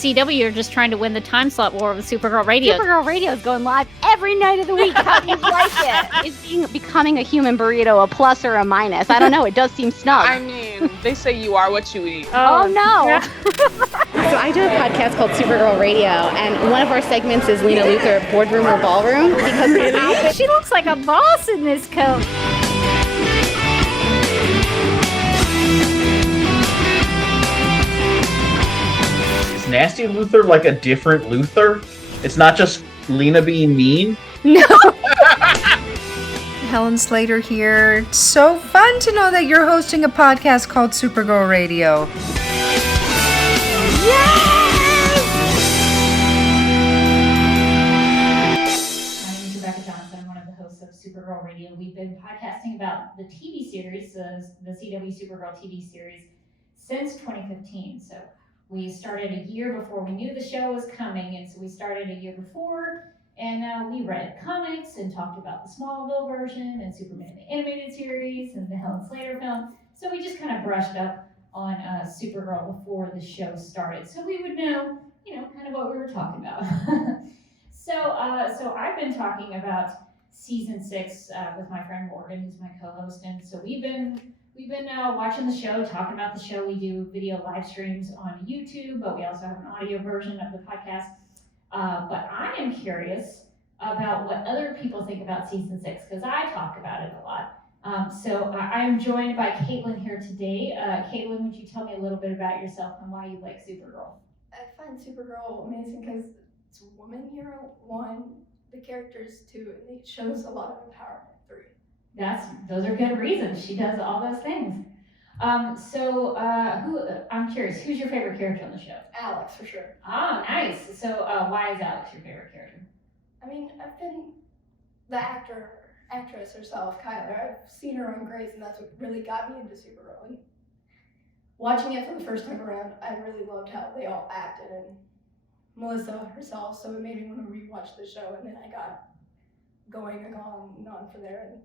CW are just trying to win the time slot war with Supergirl Radio. Supergirl Radio is going live every night of the week. How do you like it? Is becoming a human burrito a plus or a minus? I don't know. It does seem snug. I mean, they say you are what you eat. Oh no. So I do a podcast called Supergirl Radio, and one of our segments is Lena Luthor, Boardroom or Ballroom, because She looks like a boss in this coat. Is Nasty Luthor like a different Luthor? It's not just Lena being mean? No. Helen Slater here. It's so fun to know that you're hosting a podcast called Supergirl Radio. Supergirl Radio. We've been podcasting about the TV series, the CW Supergirl TV series, since 2015. So we started a year before we knew the show was coming, and so we started a year before, and we read comics and talked about the Smallville version and Superman the animated series and the Helen Slater film. So we just kind of brushed up on Supergirl before the show started, so we would know, kind of what we were talking about. So I've been talking about season 6 with my friend Morgan, who's my co-host, and so we've been watching the show, talking about the show. We do video live streams on YouTube, but we also have an audio version of the podcast. But I am curious about what other people think about season 6, because I talk about it a lot. So I am joined by Caitlin here today. Caitlin, would you tell me a little bit about yourself and why you like Supergirl? I find Supergirl amazing because it's a woman hero, 1, the characters 2, and it shows a lot of empowerment, 3. Those are good reasons. She does all those things. I'm curious, who's your favorite character on the show? Alex, for sure. Oh, nice. So why is Alex your favorite character? I mean, I've been the actress herself, Kyler. I've seen her on Grey's, and that's what really got me into Supergirl. And watching it for the first time around, I really loved how they all acted, and Melissa herself, so it made me want to rewatch the show, and then I got going and on from there.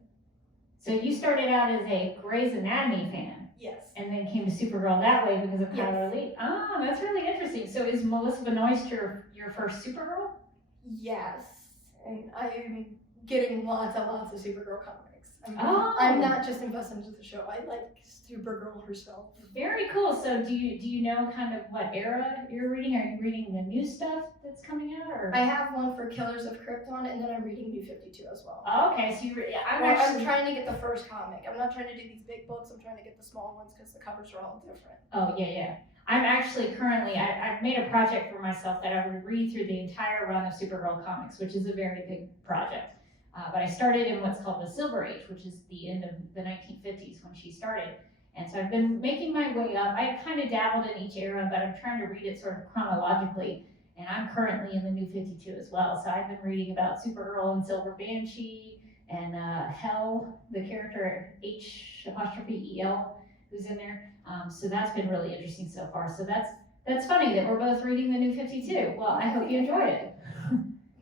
So you started out as a Grey's Anatomy fan? Yes. And then came to Supergirl that way because of Kyler Lee? Oh, that's really interesting. So is Melissa Benoist your first Supergirl? Yes, and I'm getting lots and lots of Supergirl comics. I'm not just invested into the show, I like Supergirl herself. Very cool. So do you know kind of what era you're reading? Are you reading the new stuff that's coming out? Or? I have one for Killers of Krypton, and then I'm reading New 52 as well. Oh, okay, so I'm trying to get the first comic. I'm not trying to do these big books, I'm trying to get the small ones because the covers are all different. Oh, yeah. I'm actually currently, I've made a project for myself that I would read through the entire run of Supergirl comics, which is a very big project. But I started in what's called the Silver Age, which is the end of the 1950s when she started. And so I've been making my way up. I kind of dabbled in each era, but I'm trying to read it sort of chronologically. And I'm currently in the New 52 as well. So I've been reading about Supergirl and Silver Banshee and Hel, the character H''EL, who's in there. So that's been really interesting so far. So that's funny that we're both reading the New 52. Well, I hope you enjoyed it. I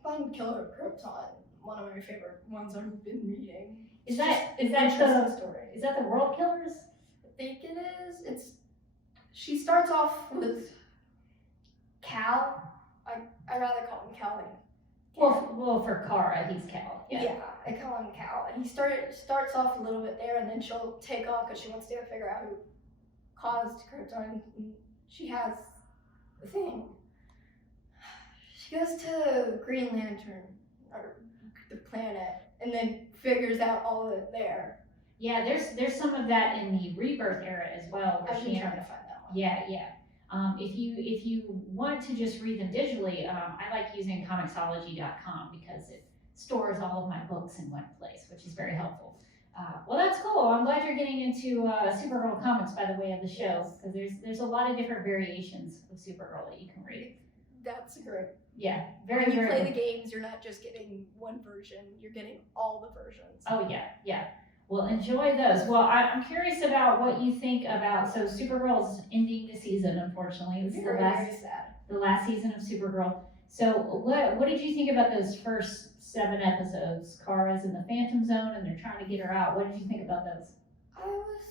find Killer of Krypton one of my favorite ones I've been reading. Is that the story? Is that the World Killers? I think it is. She starts off with Cal. I rather call him Cal. Well, for Kara, he's Cal. Yeah, I call him Cal. And he starts off a little bit there, and then she'll take off because she wants to figure out who caused Krypton. She has a thing. She goes to Green Lantern, or the planet, and then figures out all of it there. Yeah, there's some of that in the Rebirth era as well. I've been trying to find that one. Yeah. If you want to just read them digitally, I like using Comixology.com because it stores all of my books in one place, which is very helpful. Well, that's cool. I'm glad you're getting into Supergirl comics by the way of the show, because there's a lot of different variations of Supergirl that you can read. That's great. Yeah, when you play the games, you're not just getting one version, you're getting all the versions. Oh, yeah. Well, enjoy those. Well, I'm curious about what you think about, so Supergirl's ending the season, unfortunately. This is the last season of Supergirl. So what did you think about those first 7 episodes? Kara's in the Phantom Zone and they're trying to get her out. What did you think about those? I was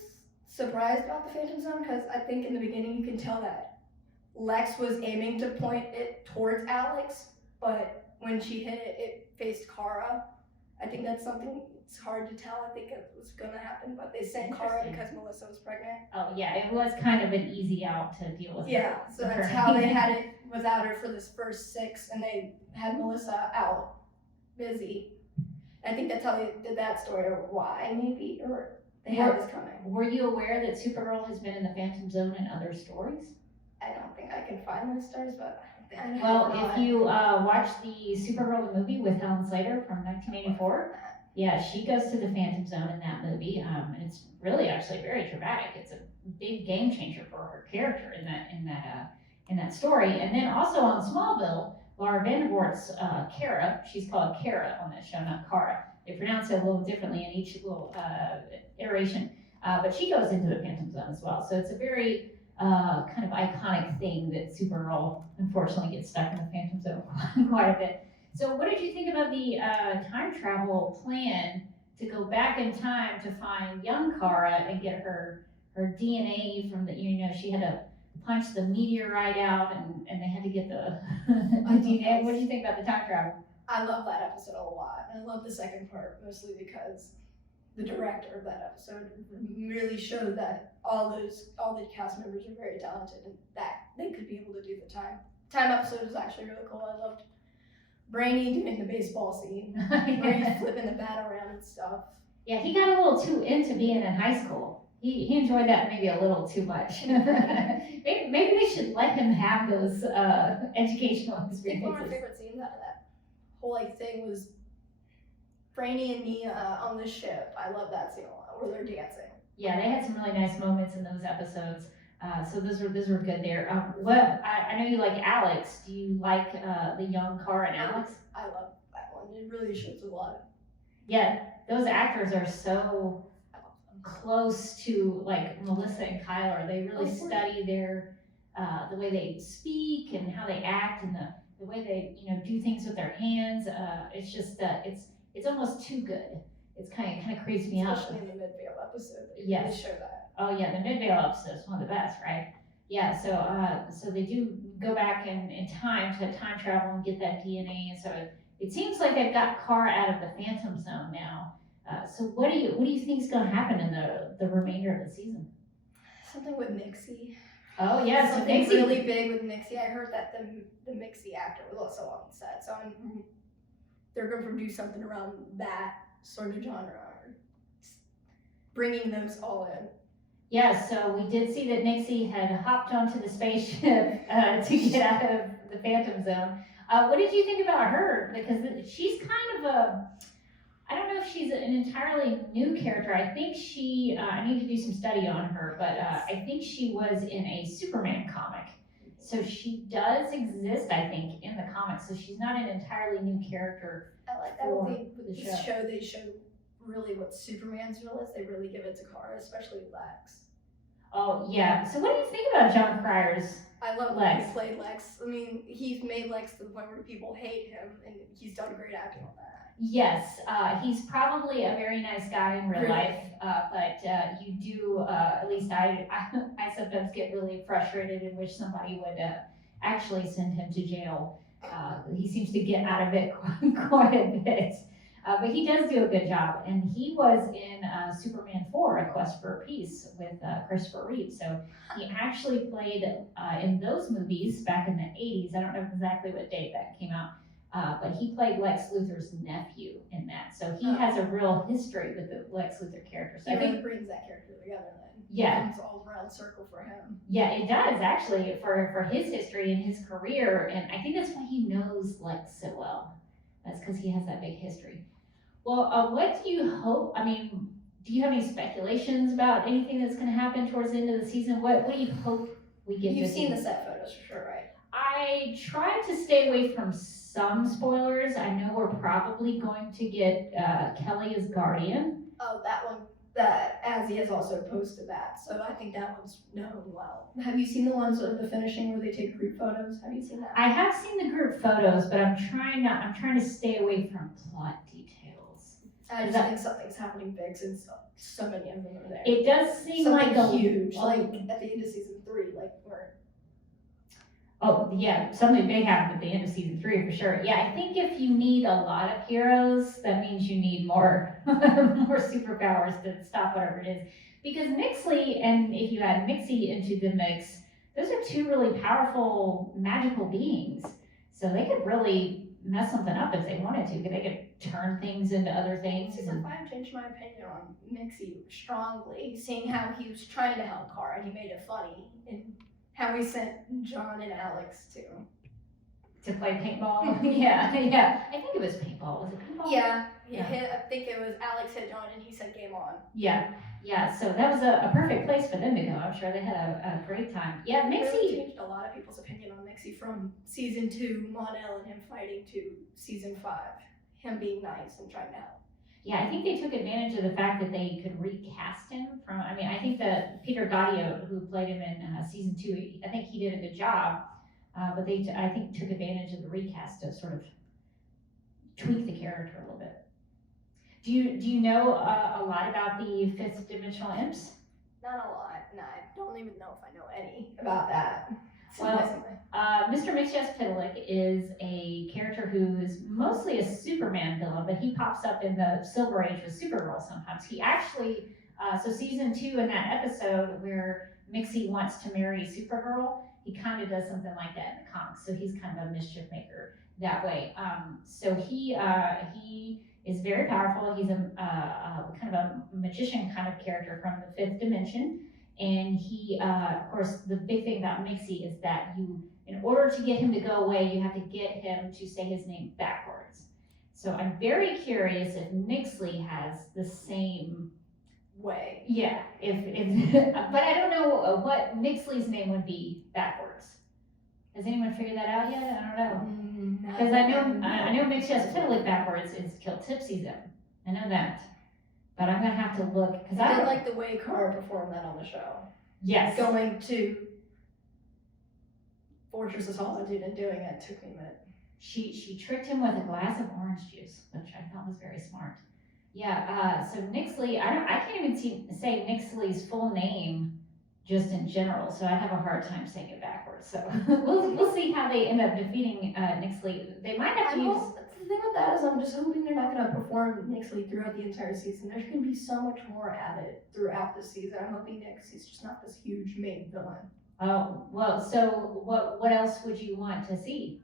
surprised about the Phantom Zone because I think in the beginning you can tell that Lex was aiming to point it towards Alex, but when she hit it, it faced Kara. I think that's something it's hard to tell. I think it was gonna happen, but they sent Kara Interesting. because Melissa was pregnant. Oh yeah, it was kind of an easy out to deal with. Yeah, so that's how they had it without her for this first 6, and they had Melissa out busy. I think that's how they did that story, or why maybe, or they had this coming. Were you aware that Supergirl has been in the Phantom Zone in other stories? I don't think I can find those stories, but I think Well, if you watch the Supergirl the movie with Helen Slater from 1984, yeah, she goes to the Phantom Zone in that movie, and it's really actually very dramatic. It's a big game changer for her character in that story. And then also on Smallville, Laura Vandervoort's Kara, she's called Kara on that show, not Kara. They pronounce it a little differently in each little iteration, but she goes into the Phantom Zone as well. So it's a very kind of iconic thing that Supergirl unfortunately gets stuck in the Phantom Zone quite a bit. So what did you think about the time travel plan to go back in time to find young Kara and get her DNA from the, she had to punch the meteorite out and they had to get the DNA. What did you think about the time travel? I love that episode a lot. And I love the second part mostly because the director of that episode really showed that all the cast members are very talented and that they could be able to do the time episode was actually really cool. I loved Brainy doing the baseball scene where he's flipping the bat around and stuff. Yeah, he got a little too into being in high school. He enjoyed that maybe a little too much. maybe they should let him have those educational I think one of my experiences. favorite scenes out of that whole thing was Brainy and Nia on the ship. I love that scene a lot where they're dancing. Yeah, they had some really nice moments in those episodes. So those were good there. I know you like Alex. Do you like the young Kara and Alex? I love that one. It really shows a lot. Yeah, those actors are so close to like Melissa and Kyler. They really study their the way they speak and how they act and the way they do things with their hands. It's just it's almost too good. It's kind of creeps me out. Especially in the Midvale episode. They Yes. really show that. Oh yeah, the Midvale episode is one of the best, right? Yeah, so they do go back in time to time travel and get that DNA, and so it seems like they've got Kara out of the Phantom Zone now. So what do you think is going to happen in the remainder of the season? Something with Nixie. Oh yeah, so Something Nixie. really big with Nixie. I heard that the Nixie actor was also on set, so they're going to do something around that sort of genre, or bringing those all in. Yeah, so we did see that Nixie had hopped onto the spaceship to get out of the Phantom Zone. What did you think about her? Because she's kind of I don't know if she's an entirely new character. I think I need to do some study on her, but I think she was in a Superman comic. So she does exist, I think, in the comics. So she's not an entirely new character. I like that For with the this show. show. They show really what Superman's role is. They really give it to Kara, especially Lex. Oh, yeah. So what do you think about John Cryer's? I love Lex. when he played Lex. I mean, he's made Lex to the point where people hate him, and he's done great acting on that. Yes, he's probably a very nice guy in real Really? life, but you do, at least I sometimes get really frustrated and wish somebody would actually send him to jail. He seems to get out of it quite a bit. But he does do a good job, and he was in Superman 4, A Quest for Peace with Christopher Reeve. So he actually played in those movies back in the 80s. I don't know exactly what date that came out, but he played Lex Luthor's nephew in that. So he has a real history with the Lex Luthor character. So He I think, really brings that character together then. Yeah. It's all around circle for him. yeah, it does actually for his history and his career, and I think that's why he knows Lex so well. That's because he has that big history. Well, what do you hope? I mean, do you have any speculations about anything that's going to happen towards the end of the season? What do you hope we get? You've this seen the season? set photos for sure, right? I tried to stay away from some spoilers. I know we're probably going to get Kelly as Guardian. Oh, that one. That Azzy has also posted that, so I think that one's known well. Have you seen the ones of the finishing where they take group photos? Have you seen that? I have seen the group photos, but I'm trying to stay away from plot details. I just think something's happening big since so many of them are there. It does seem Something like huge, like at the end of season 3, like where Oh, yeah, something big happened at the end of season 3 for sure. Yeah, I think if you need a lot of heroes, that means you need more more superpowers to stop whatever it is. Because Mixley, and if you add Mixie into the mix, those are two really powerful magical beings. So they could really mess something up if they wanted to. They could turn things into other things. Season 5 changed my opinion on Mixie strongly, seeing how he was trying to help Kara and he made it funny, and how he sent John and Alex to play paintball. yeah, yeah. I think it was paintball. Was it paintball? Yeah. I think it was Alex hit John and he said game on. Yeah. So that was a perfect place for them to go. I'm sure they had a great time. Yeah, It Mixie. really changed a lot of people's opinion on Mixie from season 2, Mon-El and him fighting, to season 5, him being nice and trying to help. Yeah, I think they took advantage of the fact that they could recast him from. I mean, I think that Peter Gaudio, who played him in season 2, I think he did a good job. But I think took advantage of the recast to sort of tweak the character a little bit. Do you know a lot about the fifth dimensional imps? Not a lot, and I don't even know if I know any about that. Well, Mr. Mixyas-Pitalik is a character who is mostly a Superman villain, but he pops up in the Silver Age with Supergirl sometimes. He actually, so season 2 in that episode where Mixie wants to marry Supergirl, he kind of does something like that in the comics. So he's kind of a mischief maker that way. So he is very powerful. He's a kind of a magician kind of character from the fifth dimension. And he, of course, the big thing about Mixie is that in order to get him to go away, you have to get him to say his name backwards. So I'm very curious if Mixley has the same way. Yeah, but I don't know what Mixley's name would be backwards. Has anyone figured that out yet? I don't know. Because I know Mixyas-Pitalik backwards is Kill Tipsy's him. I know that. But I'm gonna have to look because I did like the way Kara performed that on the show. Yes. Going to Fortress of Solitude and doing it took me a minute. She tricked him with a glass of orange juice, which I thought was very smart. Yeah, so Nixley, I can't even say Nixley's full name just in general, so I have a hard time saying it backwards. So we'll see how they end up defeating Nixley. They might have to use. The thing with that is I'm just hoping they're not going to perform Nixley throughout the entire season. There's going to be so much more added throughout the season. I'm hoping Nixley's just not this huge main villain. Oh, well, so what else would you want to see?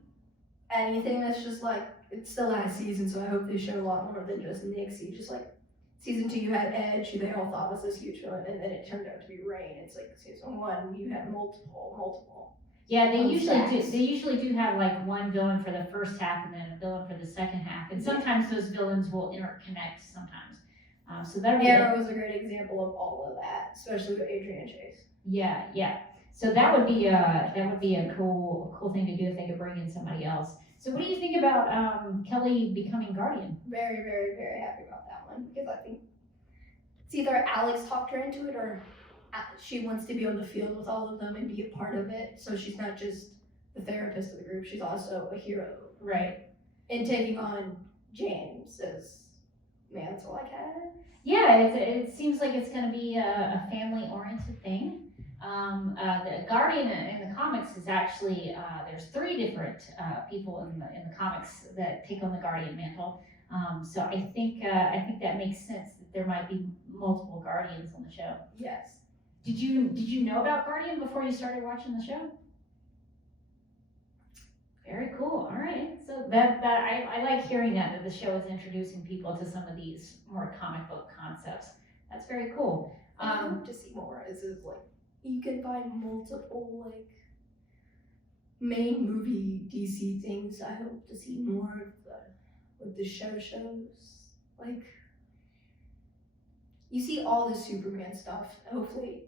Anything that's just like, it's the last season, so I hope they show a lot more than just Nixie. Just like season 2, you had Edge, who they all thought was this huge villain, and then it turned out to be Rain. It's like season 1, you had multiple. Yeah, they usually do have like one villain for the first half and then a villain for the second half, and sometimes those villains will interconnect sometimes. So that Arrow was a great example of all of that, especially with Adrian Chase. Yeah. So that would be a cool thing to do if they could bring in somebody else. So what do you think about Kelly becoming Guardian? Very, very, very happy about that one, because I think it's either Alex talked her into it or she wants to be able to field with all of them and be a part of it. So she's not just the therapist of the group, she's also a hero. Right. And taking on James as mantle, I guess. Yeah, it seems like it's going to be a family-oriented thing. The Guardian in the comics is actually there's 3 different people in the comics that take on the Guardian mantle. So I think that makes sense that there might be multiple Guardians on the show. Yes. Did you know about Guardian before you started watching the show? Very cool. All right. So that I like hearing that the show is introducing people to some of these more comic book concepts. That's very cool. I hope to see more. Is like you can find multiple like main movie DC things. I hope to see more of the shows. Like you see all the Superman stuff. Hopefully,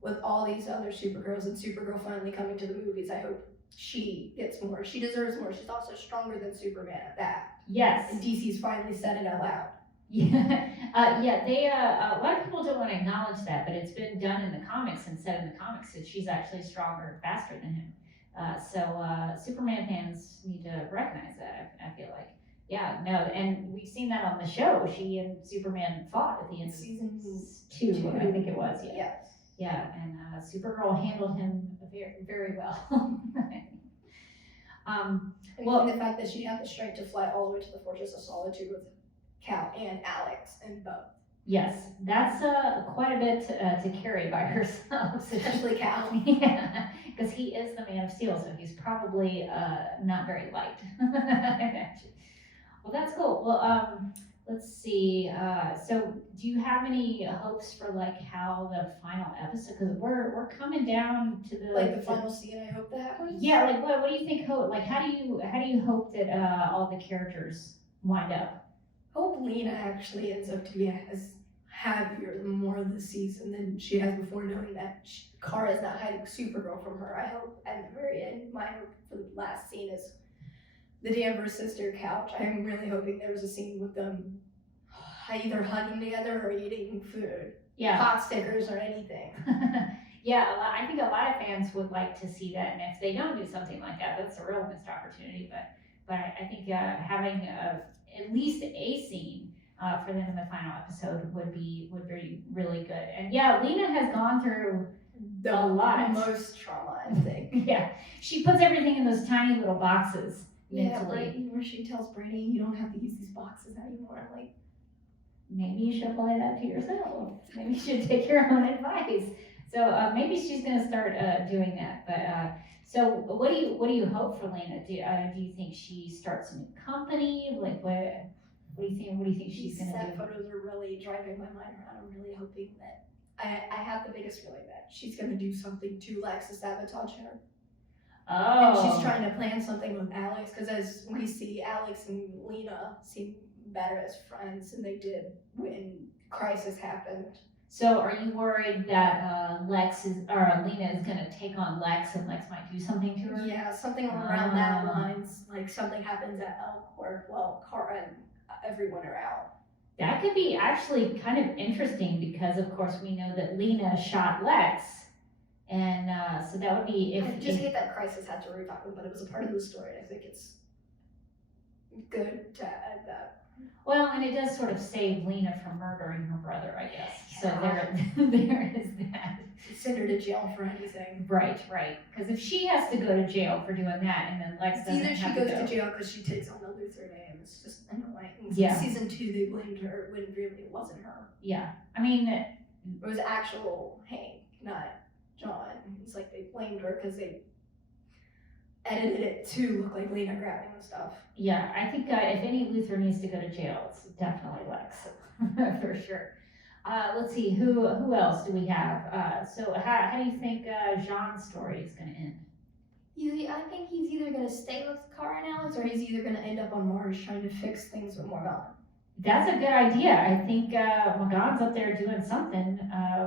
with all these other Supergirls and Supergirl finally coming to the movies, I hope she gets more. She deserves more. She's also stronger than Superman at that. Yes. And DC's finally said it out loud. Yeah. They a lot of people don't want to acknowledge that, but it's been done in the comics and said in the comics that she's actually stronger and faster than him. So Superman fans need to recognize that. I feel like. Yeah, no, and we've seen that on the show. She and Superman fought at the end of season 2, I think it was. Yeah. Yes. Yeah, and Supergirl handled him very, very well. And Well- the fact that she had the strength to fly all the way to the Fortress of Solitude with Cal and Alex and both. Yes, that's quite a bit to carry by herself. So Especially Cal. yeah, because he is the Man of Steel, so he's probably not very light. I imagine. Well, that's cool. Well, let's see. So, do you have any hopes for like how the final episode? Because we're coming down to the Like the final scene, I hope that happens. Yeah, like what do you think? Like how do you hope that all the characters wind up? Hope Lena actually ends up to be as happier more this season than she has before, knowing that Kara's not hiding Supergirl from her. I hope at the very end, my hope for the last scene is the Danvers sister couch. I'm really hoping there's a scene with them either hugging together or eating food, Yeah. hot stickers or anything. Yeah, I think a lot of fans would like to see that, and if they don't do something like that, that's a real missed opportunity. But I think having at least a scene for them in the final episode would be really good. And yeah, Lena has gone through a lot. Most trauma, I think. Yeah, she puts everything in those tiny little boxes Yeah, mentally. Brainy, where she tells Brainy, you don't have to use these boxes anymore. I'm like, Maybe you should apply that to yourself. Maybe you should take your own advice. So maybe she's going to start doing that. But so what do you hope for Lena? Do you think she starts a new company? Like what do you think? What do you think she's going to set do? photos are really driving my mind around. I'm really hoping that I have the biggest feeling that she's going to do something to Lex to sabotage her. And Oh, she's trying to plan something with Alex, because as we see, Alex and Lena seem better as friends than they did when Crisis happened. so are you worried that Lena is going to take on Lex and Lex might do something to her? Yeah, something around that lines, like something happens at Elmcourt while Kara and everyone are out. That could be actually kind of interesting because, of course, we know that Lena shot Lex, and so that would be I just hate that Crisis had to retalk them, but it was a part of the story. I think it's good to add that. Well, and it does sort of save Lena from murdering her brother, I guess. So Yeah. there is that. Send her to jail for anything. Right. Because if she has to go to jail for doing that, and then Lex It's doesn't either she have goes to go. to jail because she takes on the Luthor name. It's just annoying. Yeah. Season 2, they blamed her when really it wasn't her. Yeah, I mean, It was actual Hank, not John. It's like they blamed her because they edited it to look like Lena grabbing the stuff. yeah, I think if any Luthor needs to go to jail, it's definitely Lex, for sure. Let's see, who else do we have? So how do you think Jean's story is going to end? I think he's either going to stay with Kara and Alex, or he's either going to end up on Mars trying to fix things with Morgan. That's a good idea. I think Magan's up there doing something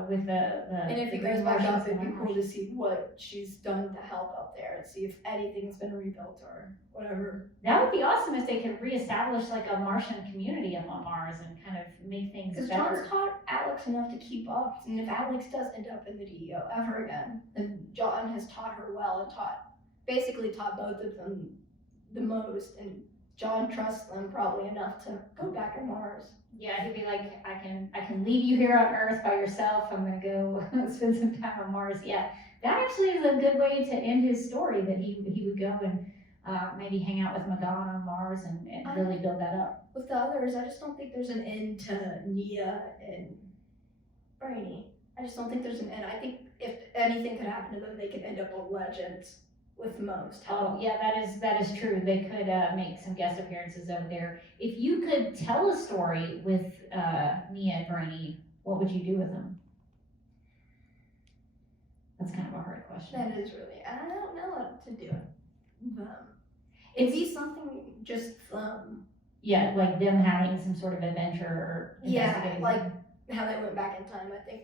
with the. And if the he goes Green back Martians up, it'd be and cool to see what she's done to help up there and see if anything's been rebuilt or whatever. That would be awesome if they could reestablish like a Martian community up on Mars and kind of make things Because better. John's taught Alex enough to keep up, and if Alex does end up in the DEO ever again, then John has taught her well and basically taught both of them the most, and John trusts them probably enough to go back to Mars. Yeah, he'd be like, I can leave you here on Earth by yourself. I'm gonna go spend some time on Mars. Yeah, that actually is a good way to end his story. That he would go and maybe hang out with Magan on Mars and really build that up. With the others, I just don't think there's an end to Nia and Brainy. I just don't think there's an end. I think if anything could happen to them, they could end up on Legends with most help. Oh yeah, that is true. They could make some guest appearances over there. If you could tell a story with Nia and Brainy, what would you do with them? That's kind of a hard question. That is really, I don't know what to do. It'd be something just Yeah, like them having some sort of adventure or yeah, investigating. like how they went back in time. I think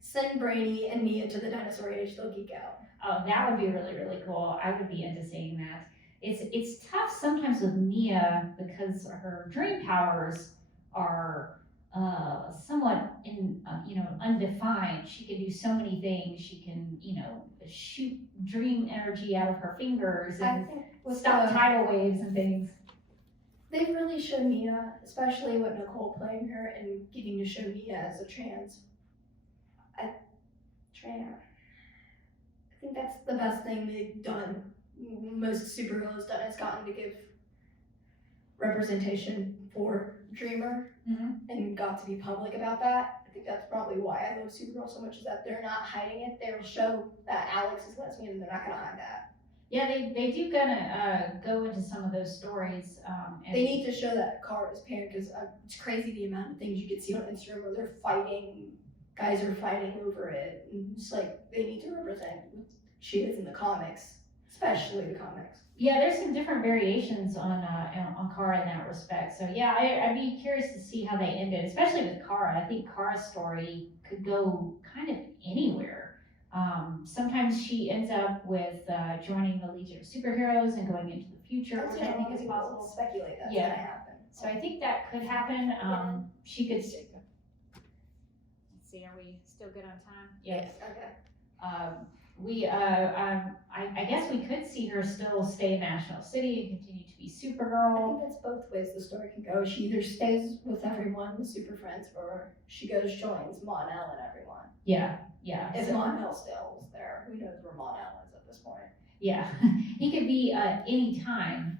send Brainy and Nia to the dinosaur age, they'll geek out. Oh, that would be really, really cool. I would be into seeing that. It's tough sometimes with Nia because her dream powers are somewhat undefined. She can do so many things. She can, shoot dream energy out of her fingers I and think with stop tidal waves and things. they really show Nia, especially with Nicole playing her and getting to show Nia as a trans. I think that's the best thing they've done most Supergirl has done is gotten to give representation for Dreamer and got to be public about that. I think that's probably why I love Supergirl so much, is that they're not hiding it. They'll show that Alex is lesbian and they're not gonna hide that. Yeah, they do gonna go into some of those stories. And They need to show that Kara's parent, because it's crazy the amount of things you can see on Instagram where they're fighting, guys are fighting over it. And it's like, they need to represent what she is in the comics, especially the comics. Yeah, there's some different variations on Kara in that respect. So yeah, I'd be curious to see how they ended, especially with Kara. I think Kara's story could go kind of anywhere. Sometimes she ends up with joining the Legion of Superheroes and going into the future, which I think is possible. Speculate that's Yeah. gonna happen. So I think that could happen. She could. Let's see, are we still good on time? Yes. Okay. I guess we could see her still stay in National City and continue to be I Supergirl. think that's both ways the story can go. She either stays with everyone, the Super Friends, or she joins Mon-El and everyone. Yeah. If So- Mon-El still is there, who knows where Mon-El is at this point? Yeah, he could be any time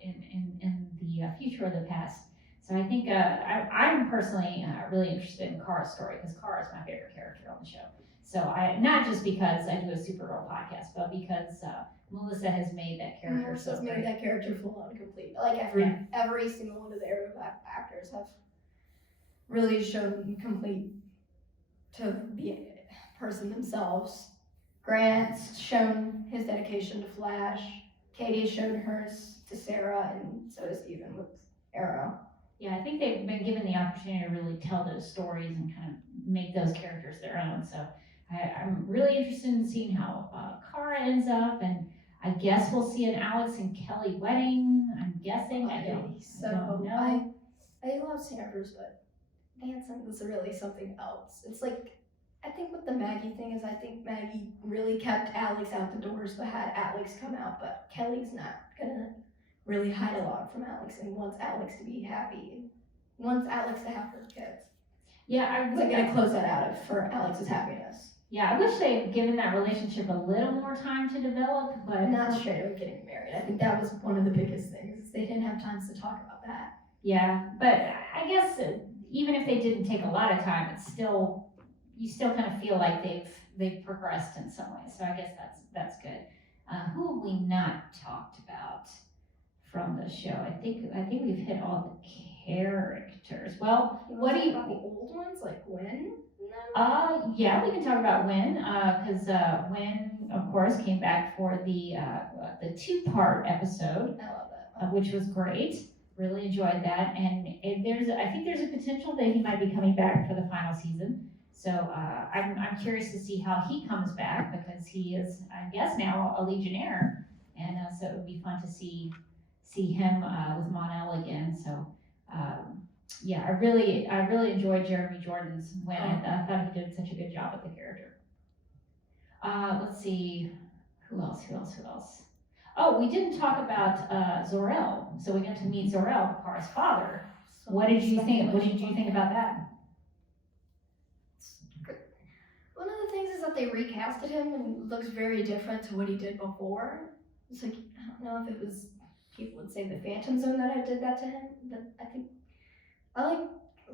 in the future or the past. So I think I'm personally really interested in Kara's story, because Kara is my favorite character on the show. So not just because I do a Supergirl podcast, but because Melissa has made that character Melissa's so made great. that character full on complete. Like every single one of the Arrowverse actors have really shown complete to be a person themselves. Grant's shown his dedication to Flash. Katie's shown hers to Sarah, and so does Steven with Arrow. Yeah, I think they've been given the opportunity to really tell those stories and kind of make those characters their own. So I'm really interested in seeing how Kara ends up, and I guess we'll see an Alex and Kelly wedding. I'm guessing. I don't know. I love Sanford's, but dancing is really something else. It's like, I think what the Maggie thing is, I think Maggie really kept Alex out the doors but had Alex come out, but Kelly's not gonna really hide a lot from Alex and wants Alex to be happy and wants Alex to have her kids. Yeah, I'm gonna close that out for Alex's happiness. Yeah, I wish they had given that relationship a little more time to develop, but Not straight away getting married. I think that was one of the biggest things. They didn't have time to talk about that. yeah, but I guess even if they didn't take a lot of time, it's still, you still kind of feel like they've progressed in some ways. So I guess that's good. Who have we not talked about from the show? I think we've hit all the characters. Well, what do you? About the old ones, like Gwen? Yeah, we can talk about Wynn, because Wynn, of course, came back for the 2-part episode, I love that. which was great. Really enjoyed that, and I think there's a potential that he might be coming back for the final season. So I'm curious to see how he comes back, because he is, I guess, now a Legionnaire, and so it would be fun to see him with Mon-El again. So. Yeah, I really enjoyed Jeremy Jordan's Wynn. I thought he did such a good job with the character. Let's see, who else? Oh, we didn't talk about Zor-El. So we got to meet Zor-El, Kara's father. What did you think? What did you think about that? One of the things is that they recasted him and it looks very different to what he did before. It's like, I don't know if it was, people would say the Phantom Zone that I did that to him, but I think I like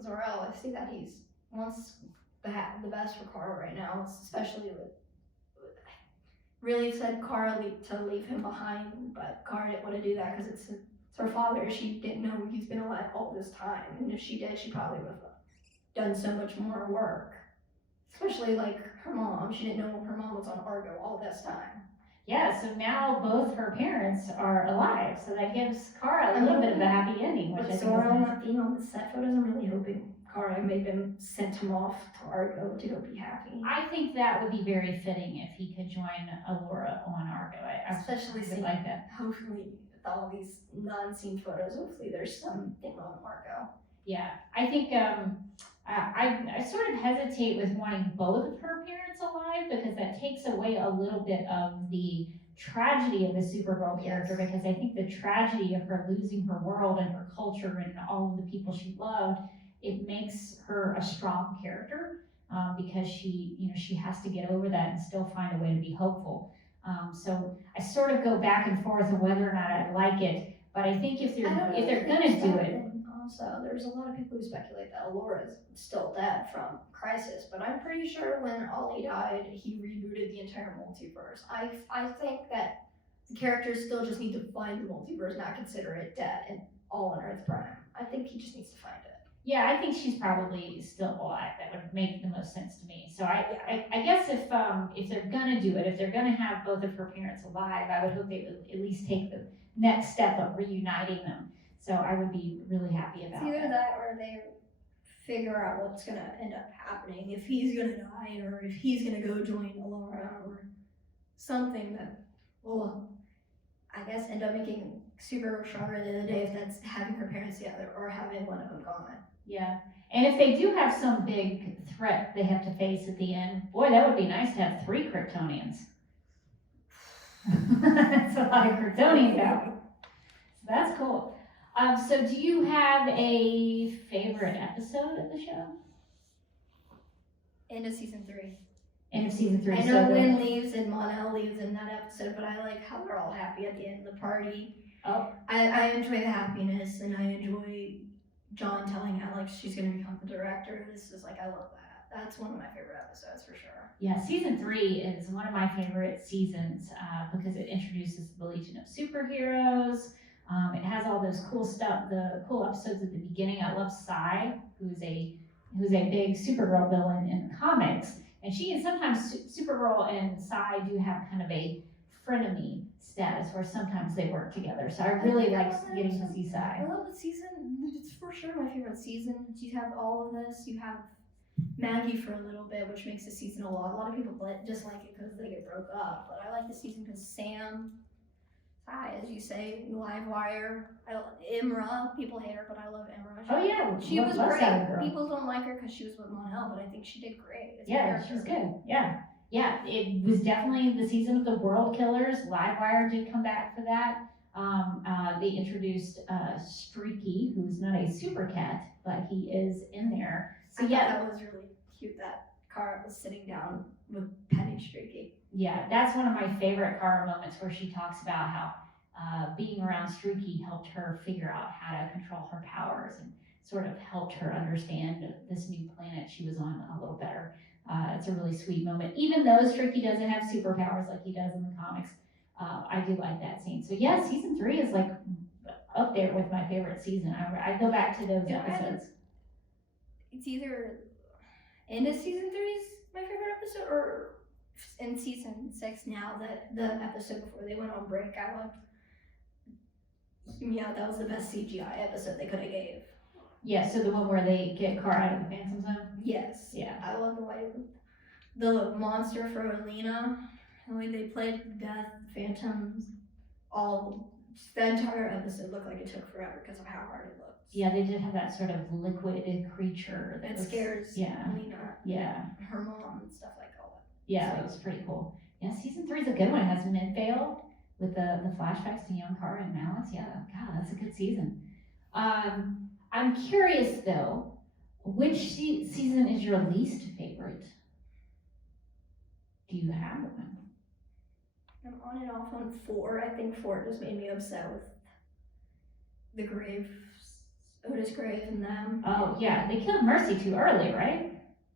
Zor-El. I see that he wants the best for Kara right now, especially with really said Kara to leave him behind, but Kara didn't want to do that because it's her father. She didn't know he's been alive all this time, and if she did, she probably would have done so much more work. Especially like her mom. She didn't know her mom was on Argo all this time. Yeah, so now both her parents are alive, so that gives Kara a little bit of a happy ending, which I With think is Zor-El nice. not being on the set photos, I'm really hoping Kara maybe sent him off to Argo to go be happy. I think that would be very fitting if he could join Allura on Argo. I Especially would seeing, like that. hopefully, with all these non-scene photos, hopefully there's something on Argo. Yeah, I think I sort of hesitate with wanting both of her parents alive, because that takes away a little bit of the tragedy of the Supergirl character, because I think the tragedy of her losing her world and her culture and all of the people she loved, it makes her a strong character, because she has to get over that and still find a way to be hopeful. So I sort of go back and forth on whether or not I like it. But I think if they're gonna do it, also, there's a lot of people who speculate that Allura is still dead from Crisis, but I'm pretty sure when Ollie died, he rebooted the entire multiverse. I think that the characters still just need to find the multiverse, not consider it dead and all on Earth Prime. I think he just needs to find it. yeah, I think she's probably still alive. That would make the most sense to me. So I guess if they're gonna do it, if they're gonna have both of her parents alive, I would hope they would at least take the next step of reuniting them. So I would be really happy about It's either that. that or they figure out what's gonna end up happening, if he's gonna die or if he's gonna go join Allura or something that will, I guess, end up making Supergirl stronger the other day, if that's having her parents together or having one of them gone. Yeah, and if they do have some big threat they have to face at the end, boy, that would be nice to have 3 Kryptonians. That's a lot of Kryptonian power. So that's cool. So do you have a favorite episode of the show? End of season 3. End of season 3. I know Lynn leaves and Mon-El leaves in that episode, but I like how they're all happy at the end of the party. Oh. I enjoy the happiness, and I enjoy John telling Alex she's going to become the director. This is like, I love that. That's one of my favorite episodes for sure. Yeah, season 3 is one of my favorite seasons because it introduces the Legion of Superheroes. It has all those cool stuff, the cool episodes at the beginning. I love Sai, who's a big Supergirl villain in the comics, and sometimes Supergirl and Sai do have kind of a frenemy status where sometimes they work together. So I really like getting to see Sai. I love the season. It's for sure my favorite season. You have all of this. You have Maggie for a little bit, which makes the season a lot of people dislike it because they get broke up. But I like the season because Sam, Sai, as you say, Livewire, Imra. People hate her, but I love Imra. Oh yeah, She was love great. Saturn Girl. People don't like her because she was with Mon-El, but I think she did great. Yeah, she was good. Yeah. Yeah, it was definitely the season of the World Killers. Livewire did come back for that. They introduced Streaky, who's not a super cat, but he is in there. So I thought yeah, that was really cute that Kara was sitting down with petting Streaky. yeah, that's one of my favorite Kara moments where she talks about how being around Streaky helped her figure out how to control her powers and sort of helped her understand this new planet she was on a little better. It's a really sweet moment. Even though Streaky doesn't have superpowers like he does in the comics, I do like that scene. So yeah, season 3 is like up there with my favorite season. I go back to those episodes. It's either end of season 3 is my favorite episode, or in season 6 now, that the episode before they went on break. I loved. Yeah, that was the best CGI episode they could have gave. Yeah, so the one where they get Kara out of the Phantom Zone? Yes. Yeah. I love the monster for Alina, the way they played Death, Phantoms, the entire episode looked like it took forever because of how hard it looked. Yeah, they did have that sort of liquid creature. It scares Alina, Yeah. her mom, and stuff like all Yeah, it was pretty cool. Yeah, season 3 is a good one. It has Midvale with the flashbacks to young Kara and Malice. Yeah, God, that's a good season. I'm curious though, which season is your least favorite? Do you have one? I'm on and off on 4. I think 4 just made me upset with the Graves, Otis Grave and them. Oh yeah, they killed Mercy too early, right?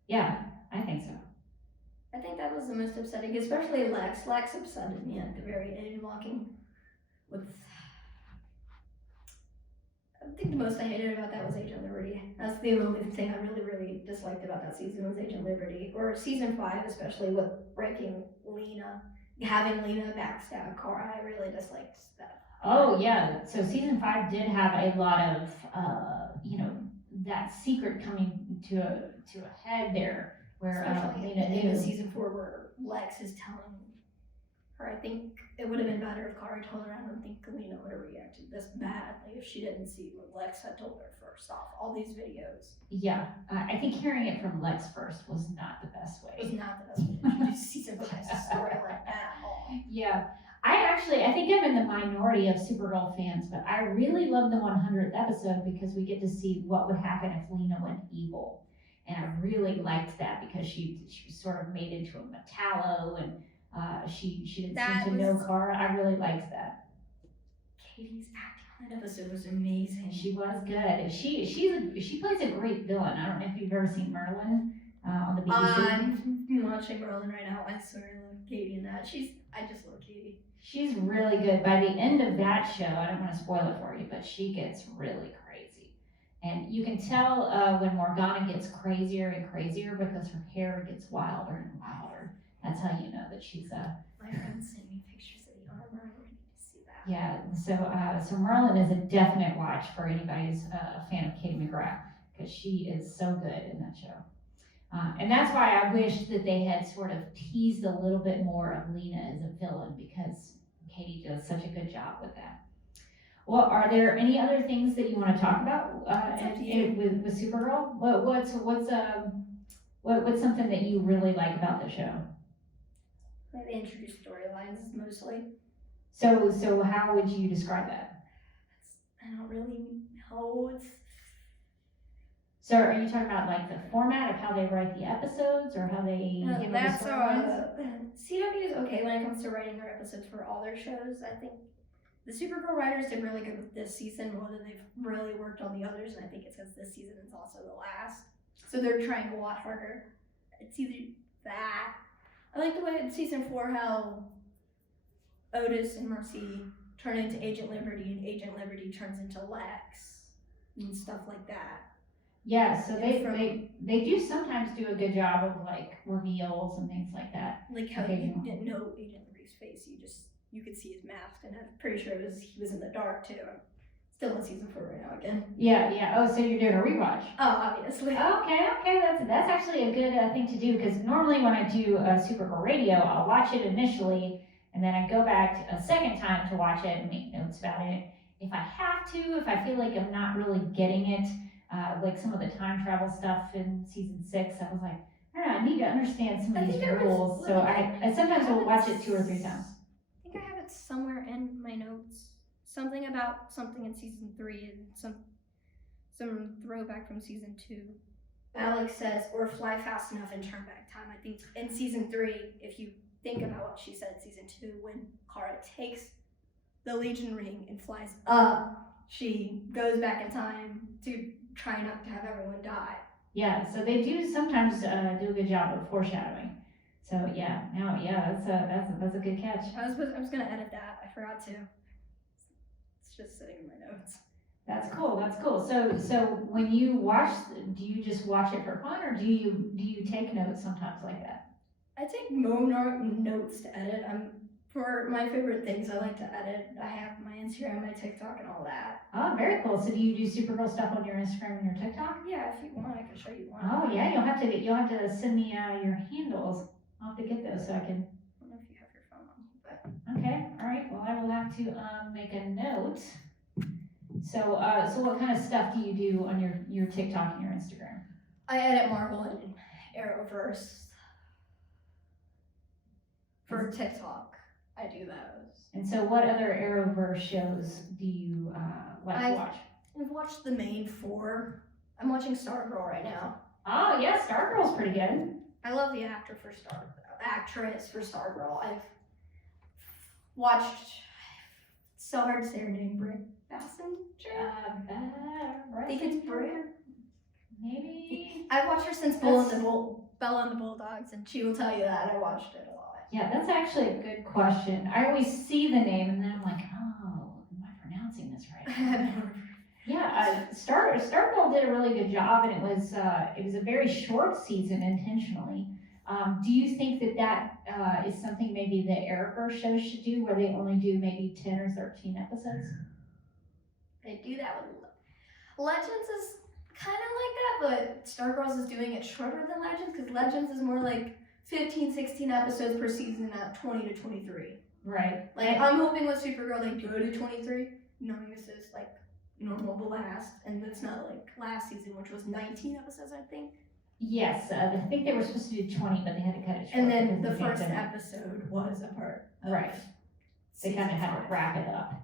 Yeah, I think so. I think that was the most upsetting, especially Lex. Lex upsetted me at the very end, walking with. I think the most I hated about that was Agent Liberty. That's the only thing I really disliked about that season was Agent Liberty. Or season 5, especially with breaking Lena, having Lena backstab Kara. I really disliked that. Oh yeah, so season 5 did have a lot of, that secret coming to a head there, where Especially Lena in knew. season 4 where Lex is telling her, I think it would have been better if Kara told her. I don't think Lena would have reacted this badly if she didn't see what Lex had told her first off. All these videos. Yeah, I think hearing it from Lex first was not the best It was way. not the best way to introduce season 5's storyline at all. Yeah, I think I'm in the minority of Supergirl fans, but I really love the 100th episode because we get to see what would happen if Lena went evil. And I really liked that because she was sort of made into a Metallo, and She didn't That seem to know was- Kara. I really liked that. Katie's acting on that episode was amazing. She was good. She plays a great villain. I don't know if you've ever seen Merlin on the BBC. I'm watching Merlin right now. I swear I love Katie in that. I just love Katie. She's really good. By the end of that show, I don't want to spoil it for you, but she gets really crazy. And you can tell when Morgana gets crazier and crazier because her hair gets wilder and wilder. That's how you know that she's a... My friend sent me pictures of the armor. I really need to see that. Yeah, so Merlin is a definite watch for anybody who's a fan of Katie McGrath because she is so good in that show. And that's why I wish that they had sort of teased a little bit more of Lena as a villain because Katie does such a good job with that. Well, are there any other things that you want to talk about with Supergirl? What's something that you really like about the show? They introduce storylines mostly. So how would you describe that? I don't really know. So are you talking about like the format of how they write the episodes or how they handle the storylines? CW is okay when it comes to writing their episodes for all their shows. I think the Supergirl writers did really good with this season more than they've really worked on the others, and I think it's because this season is also the last. So they're trying a lot harder. It's either that. I like the way in season 4 how Otis and Mercy turn into Agent Liberty and Agent Liberty turns into Lex and stuff like that. Yeah, so they do sometimes do a good job of like reveals and things like that. Like how Okay, you didn't know Agent Liberty's face, you could see his mask, and I'm pretty sure he was in the dark too. I'm still in season 4 right now again. Yeah. Oh, so you're doing a rewatch? Oh, obviously. Okay. That's actually a good thing to do because normally when I do Supergirl Radio, I'll watch it initially and then I go back a second time to watch it and make notes about it. If I have to, if I feel like I'm not really getting it, like some of the time travel stuff in season 6, I was like, I don't know, I need to understand some of these rules. So I sometimes will watch it 2 or 3 times. I think I have it somewhere in my notes. Something about something in season 3 and some throwback from season 2. Alex says, or fly fast enough and turn back time. I think in season 3, if you think about what she said in season 2, when Kara takes the Legion ring and flies up, she goes back in time to try not to have everyone die. Yeah, so they do sometimes do a good job of foreshadowing. So that's a good catch. I was gonna edit that. I forgot to. It's just sitting in my notes. That's cool. So when you watch, do you just watch it for fun, or do you take notes sometimes like that? I take more notes to edit. For my favorite things, I like to edit. I have my Instagram, my TikTok, and all that. Oh, very cool. So do you do Supergirl stuff on your Instagram and your TikTok? Yeah, if you want, I can show you one. Oh yeah, you'll have to send me your handles. I'll have to get those so I can. I don't know if you have your phone on, but Okay, all right. Well, I will have to make a note. So what kind of stuff do you do on your TikTok and your Instagram? I edit Marvel and Arrowverse. For TikTok, I do those. And so what other Arrowverse shows do you like to watch? I've watched the main 4. I'm watching Stargirl right now. Oh yeah, Stargirl's pretty good. I love the actress for Stargirl. I've watched. It's so hard to say her name. Britt Bassinger. I think it's Britt. Maybe. I've watched her since Bella and the Bulldogs, and she will tell you that. I watched it a lot. Yeah, that's actually a good question. I always see the name and then I'm like, oh, am I pronouncing this right? Yeah, Stargirl did a really good job, and it was a very short season intentionally. Do you think that is something maybe the Arrowverse shows should do, where they only do maybe 10 or 13 episodes? They do that with Legends is kind of like that, but Stargirls is doing it shorter than Legends, because Legends is more like 15, 16 episodes per season at 20 to 23. Right. Like, I'm hoping with Supergirl they go to 23, knowing this is like normal blast, and it's not like last season, which was 19 episodes, I think. Yes, I think they were supposed to do 20, but they had to cut it short. And then because the of first pandemic. episode was a part of Right. They kind of season had to 5. wrap it up.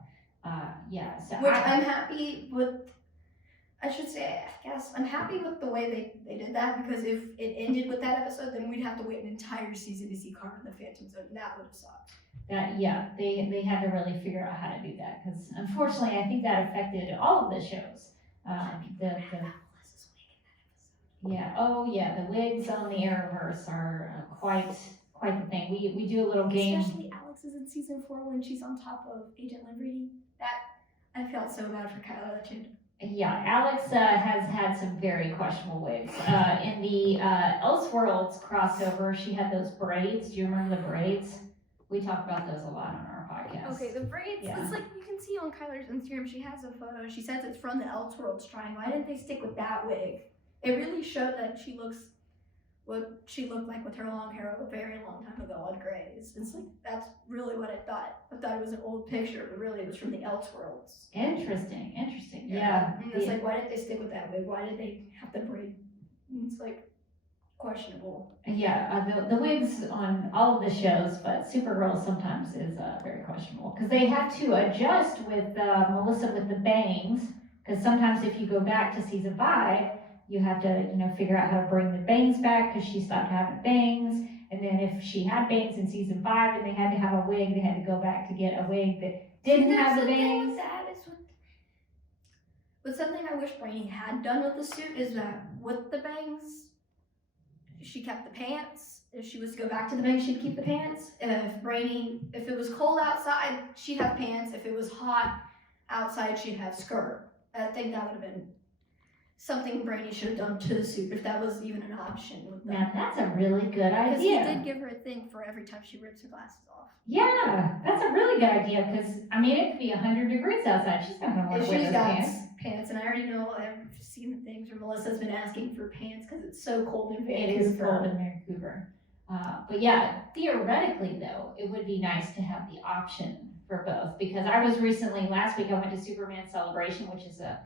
Yeah. So Which I'm happy with. I should say, I guess, I'm happy with the way they did that, because if it ended with that episode, then we'd have to wait an entire season to see Kara in the Phantom Zone, and that would have sucked. They had to really figure out how to do that, because unfortunately I think that affected all of the shows. The wigs on the Arrowverse are quite the thing. We do a little game. Especially Alex is in season 4 when she's on top of Agent Liberty. That I felt so bad for Kyla that she. Yeah, Alex has had some very questionable wigs. In the Elseworlds crossover, she had those braids. Do you remember the braids? We talk about those a lot on our podcast. Okay, the braids. Yeah. It's like you can see on Kyler's Instagram. She has a photo. She says it's from the Elseworlds shrine. Why didn't they stick with that wig? It really showed that she looks what she looked like with her long hair a very long time ago on Grays. It's like, that's really what I thought. I thought it was an old picture, but really it was from the Elseworlds. Interesting. Yeah. And it's like, why did they stick with that wig? Why did they have the braid? It's like questionable. Yeah, the wigs on all of the shows, but Supergirl sometimes is very questionable because they have to adjust with Melissa with the bangs. Because sometimes if you go back to season 5, you have to, figure out how to bring the bangs back because she stopped having bangs. And then if she had bangs in season 5 and they had to have a wig, they had to go back to get a wig that didn't have the bangs. But something I wish Brainy had done with the suit is that with the bangs, she kept the pants. If she was to go back to the bangs, she'd keep the pants. If it was cold outside, she'd have pants. If it was hot outside, she'd have skirt. I think that would have been something Brainy should have done to the suit, if that was even an option with them. Now that's a really good idea. Because he did give her a thing for every time she rips her glasses off. Yeah, that's a really good idea because, it could be 100 degrees outside. She's not going to want to wear those pants, and I already know, I've seen the things where Melissa's been asking for pants because it's so cold in Vancouver. It is cold in Vancouver. But yeah, theoretically though, it would be nice to have the option for both because I was recently, last week I went to Superman Celebration, which is a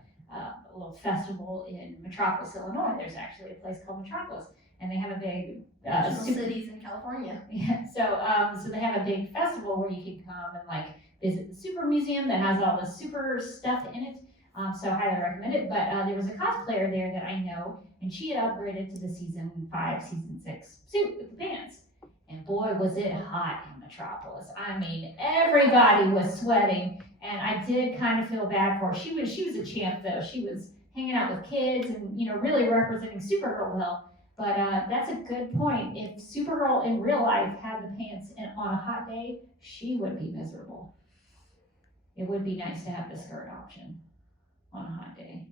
little festival in Metropolis, Illinois. There's actually a place called Metropolis, and they have a big cities in California. Yeah, so they have a big festival where you can come and visit the Super Museum that has all the super stuff in it. So I highly recommend it. But there was a cosplayer there that I know, and she had upgraded to the season 5, season 6 suit with the pants. And boy, was it hot in Metropolis. Everybody was sweating. And I did kind of feel bad for her. She was a champ though. She was hanging out with kids and really representing Supergirl well. But that's a good point. If Supergirl in real life had the pants on a hot day, she would be miserable. It would be nice to have the skirt option on a hot day.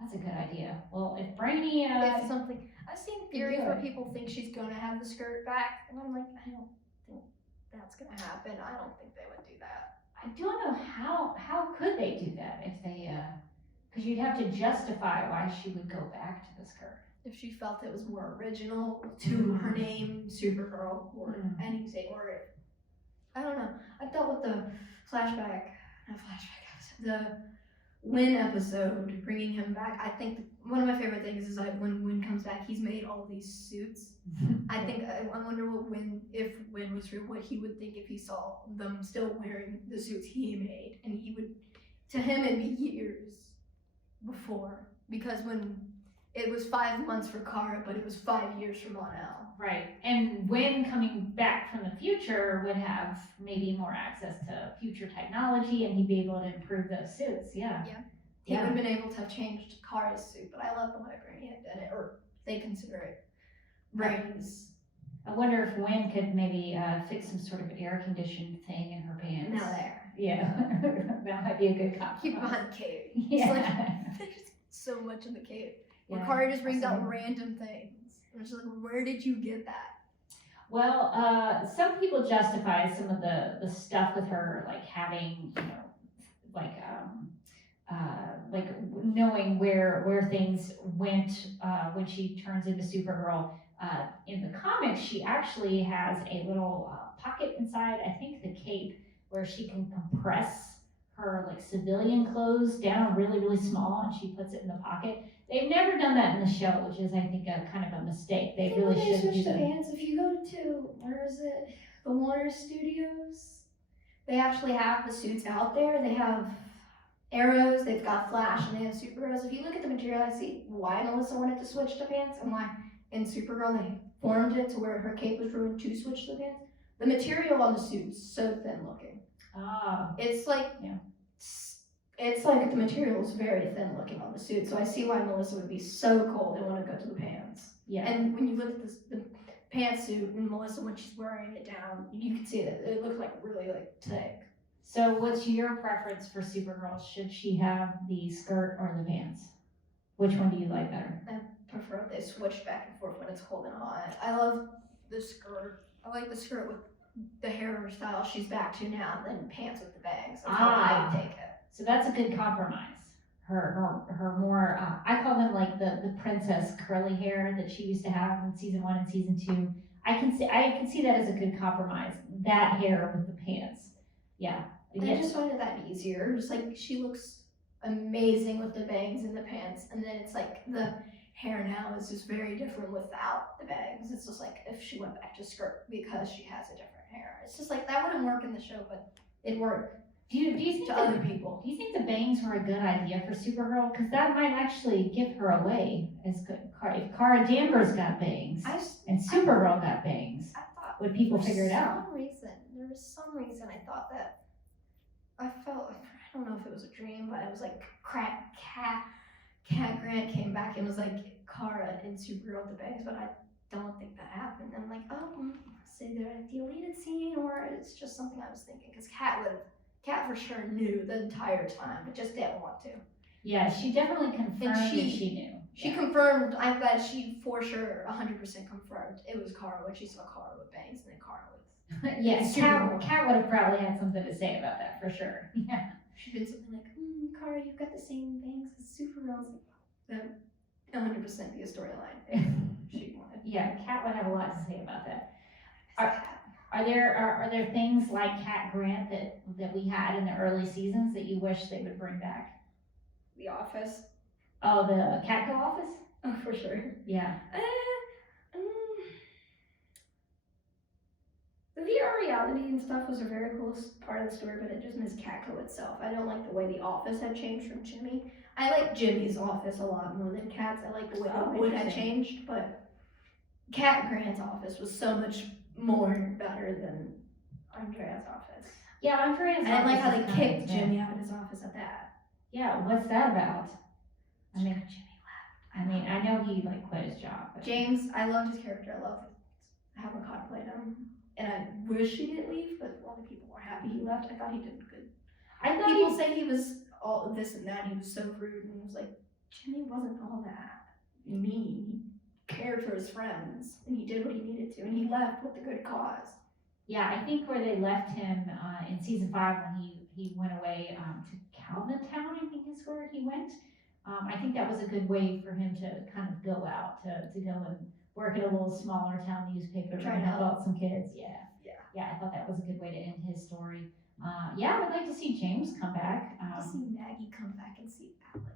That's a good idea. Well, if Brainy if something, I've seen theories where people think she's gonna have the skirt back, and I'm like, I don't think that's gonna happen. I don't think they would do that. I don't know how could they do that if they because you'd have to justify why she would go back to the skirt. If she felt it was more original to her name, Supergirl, or anything, or I don't know. I thought with the the Win episode, bringing him back, I think one of my favorite things is like when Win comes back, he's made all these suits. I wonder if Win was real, what he would think if he saw them still wearing the suits he made, and to him it'd be years before, because when it was 5 months for Kara, but it was 5 years for Mon-El. Right, and Win coming back from the future would have maybe more access to future technology, and he'd be able to improve those suits. Yeah. He would have been able to have changed Kara's suit, but I love the way Brainy had done it, or they consider it Brainy's. I wonder if Win could maybe fix some sort of air conditioned thing in her pants. Now there. Yeah, that might be a good compromise. Keep behind the cave. Yeah. There's so much in the cave. Yeah, Where Kara just brings out random things. And it's just like, where did you get that? Well, some people justify some of the stuff with her, like having, knowing where things went when she turns into Supergirl. In the comics, she actually has a little pocket inside, I think, the cape, where she can compress her civilian clothes down really, really small, and she puts it in the pocket. They've never done that in the show, which is, I think, a kind of a mistake. They really should do switch the that. pants. If you go to, where is it? The Warner Studios, they actually have the suits out there. They have Arrows, they've got Flash, and they have Supergirls. If you look at the material, I see why Melissa wanted to switch to pants and why in Supergirl they formed it to where her cape was ruined to switch to pants. The material on the suit's so thin looking. It's like it's like the material is very thin looking on the suit, so I see why Melissa would be so cold and want to go to the pants. Yeah. And when you look at the pantsuit and Melissa when she's wearing it down, you can see that it looks like really like thick. So what's your preference for Supergirl? Should she have the skirt or the pants? Which one do you like better? I prefer they switch back and forth when it's cold and hot. I love the skirt. I like the skirt with the hair style she's back to now, than pants with the bangs. That's how I would take it. So that's a good compromise. Her more, I call them like the princess curly hair that she used to have in season 1 and season 2. I can see that as a good compromise. That hair with the pants. Yeah. I just find that easier. Just like she looks amazing with the bangs and the pants, and then it's like the hair now is just very different without the bangs. It's just like if she went back to skirt because she has a different hair. It's just like that wouldn't work in the show, but it worked. Do you think to other people. Do you think the bangs were a good idea for Supergirl? Because that might actually give her away as good. If Kara Danvers got bangs and Supergirl got bangs, I thought would people figure it out? There was some reason I thought that. I don't know if it was a dream, but it was like Cat Grant came back and was like Kara and Supergirl with the bangs, but I don't think that happened. I'm like, oh, it's either a deleted scene or it's just something I was thinking, because Cat for sure knew the entire time, but just didn't want to. Yeah, she definitely confirmed that she knew. She confirmed, I bet she for sure 100% confirmed it was Kara when she saw Kara with bangs and then Kara with. Yeah, Cat would have probably had something to say about that for sure. Yeah. She'd been something like, Kara, you've got the same bangs as Supergirl. That 100% be a storyline if she wanted. Yeah, Cat would have a lot to say about that. Are there things like Cat Grant that we had in the early seasons that you wish they would bring back? The Office. Oh, the Catco office? Oh, for sure. Yeah. The VR reality and stuff was a very cool part of the story, but it just missed Catco itself. I don't like the way the office had changed from Jimmy. I like Jimmy's office a lot more than Cat's. I like the way the wood had changed, but Cat Grant's office was so much more better than Andrea's office. Yeah, Andrea's office. I didn't like how they kicked Jimmy out of his office at that. Yeah, what's that about? I mean, Jimmy left. I mean, I know he like quit his job. But... James, I loved his character. I loved having cosplayed him. And I wish he didn't leave, but a lot of people were happy he left. I thought he did good. People say he was all this and that. He was so rude, and it was like, Jimmy wasn't all that mean. He cared for his friends, and he did what he needed to, and he left with a good cause. Yeah, I think where they left him in season 5 when he went away to Calvin Town, I think is where he went. I think that was a good way for him to kind of go out, to go and work at a little smaller town newspaper and help out some kids. Yeah, I thought that was a good way to end his story. Yeah, I would like to see James come back. To see Maggie come back and see Alex.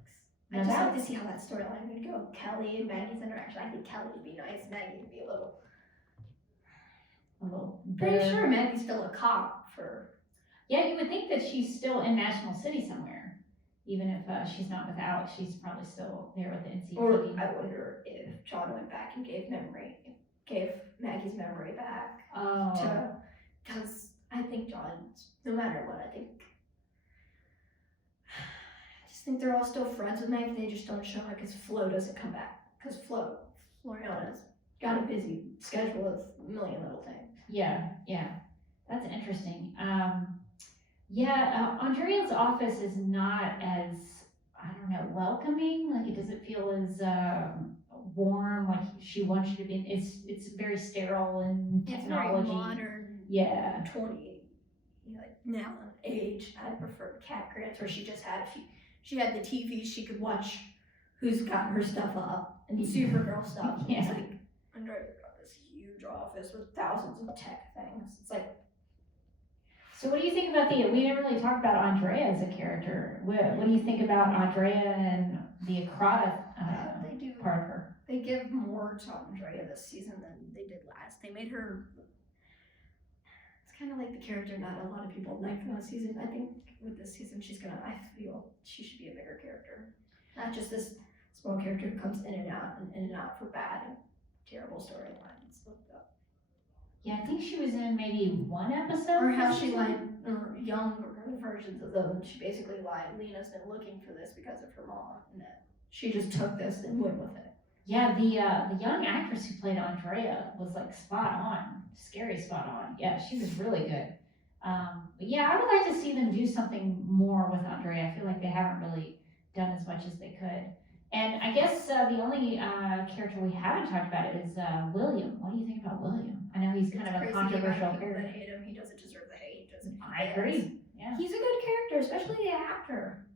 I just like to see how that storyline would go. Kelly and Maggie's interaction. I think Kelly would be nice. Maggie would be a little Pretty sure Maggie's still a cop for. Yeah, you would think that she's still in National City somewhere. Even if she's not with Alex, she's probably still there with the NCPD. Or I wonder if John went back and gave Maggie's memory back. Oh. Because I think John, no matter what, I just think they're all still friends with Maggie. They just don't show it because Flo doesn't come back. Because Floriana's got a busy schedule with a million little things. Yeah, that's interesting. Andrea's office is not as, I don't know, welcoming. Like, it doesn't feel as warm like she wants you to be. It's very sterile and technology. It's very modern. Yeah. 20, now in age. I prefer Cat Grants where she just had she had the TV she could watch who's got her stuff up and Supergirl stuff. Yeah. It's like, Andrea's got this huge office with thousands of tech things. It's like, so what do you think about we didn't really talk about Andrea as a character. What do you think about Andrea and the Akrata part of her? They give more to Andrea this season than they did last. They made her, it's kind of like the character that a lot of people like from last season. I think with this season, I feel she should be a bigger character. Not just this small character who comes in and out for bad and terrible storylines. Yeah, I think she was in maybe one episode. Or how she lied, or younger versions of them. She basically lied. Lena's been looking for this because of her mom, and that she just took this and went with it. Yeah, the young actress who played Andrea was like spot on, scary spot on. Yeah, she was really good. But yeah, I would like to see them do something more with Andrea. I feel like they haven't really done as much as they could. And I guess the only character we haven't talked about is William. What do you think about William? I know he's kind of a controversial character. That hate him. He doesn't deserve the hate. I agree. Yeah. He's a good character, especially the actor.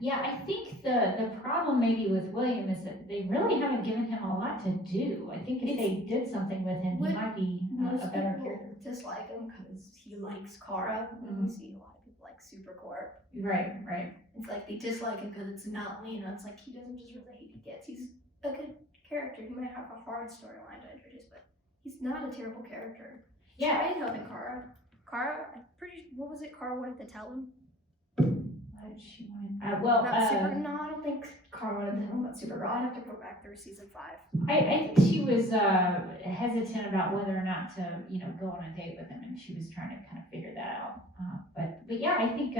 Yeah, I think the problem maybe with William is that they really haven't given him a lot to do. I think if they did something with him, he might be a better character. Dislike him because he likes Kara. You see a lot of people like Supergirl. Right. It's like they dislike him because it's not Lena. It's like he doesn't deserve the hate he gets. He's a good character. He might have a hard storyline to introduce, but he's not a terrible character. Yeah. Tried helping Kara. What was it Kara wanted to tell him? What did she want? No, I don't think Kara wanted to tell him about Supergirl. I'd have to go back through season 5. I think she was hesitant about whether or not to, go on a date with him, and she was trying to kind of figure that out. But yeah, I think